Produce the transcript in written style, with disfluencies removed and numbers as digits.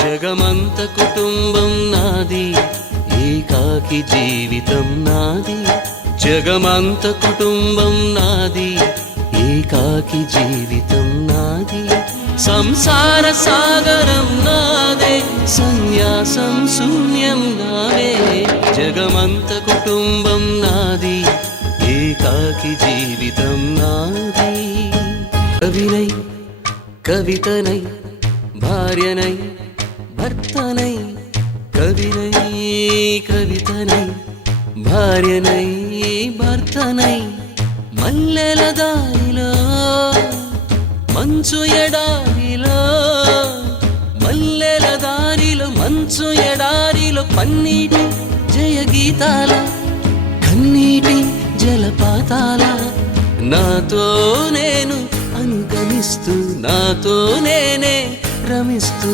జగమంత కుటుంబం నాది, ఏకాకి జీవితం నాది. జగమంత కుటుంబం నాది, ఏకాకి జీవితం నాది. సంసార సాగరం నాదే, సన్యాసం శూన్యం నావే. జగమంత కుటుంబం నాది, ఏకాకి జీవితం నాది. కవినై కవితనై భార్యనై భర్తనై, కవినై కవితనై భార్యనై భర్తనై, మల్లెల దారిలో మంచు ఎడారిలో, మల్లెల దారిలో మంచు ఎడారిలో, పన్నీటి జయ గీతాల కన్నీటి జలపాతాల, నాతో నేను అనుగమిస్తూ నాతో నేనే రమిస్తూ.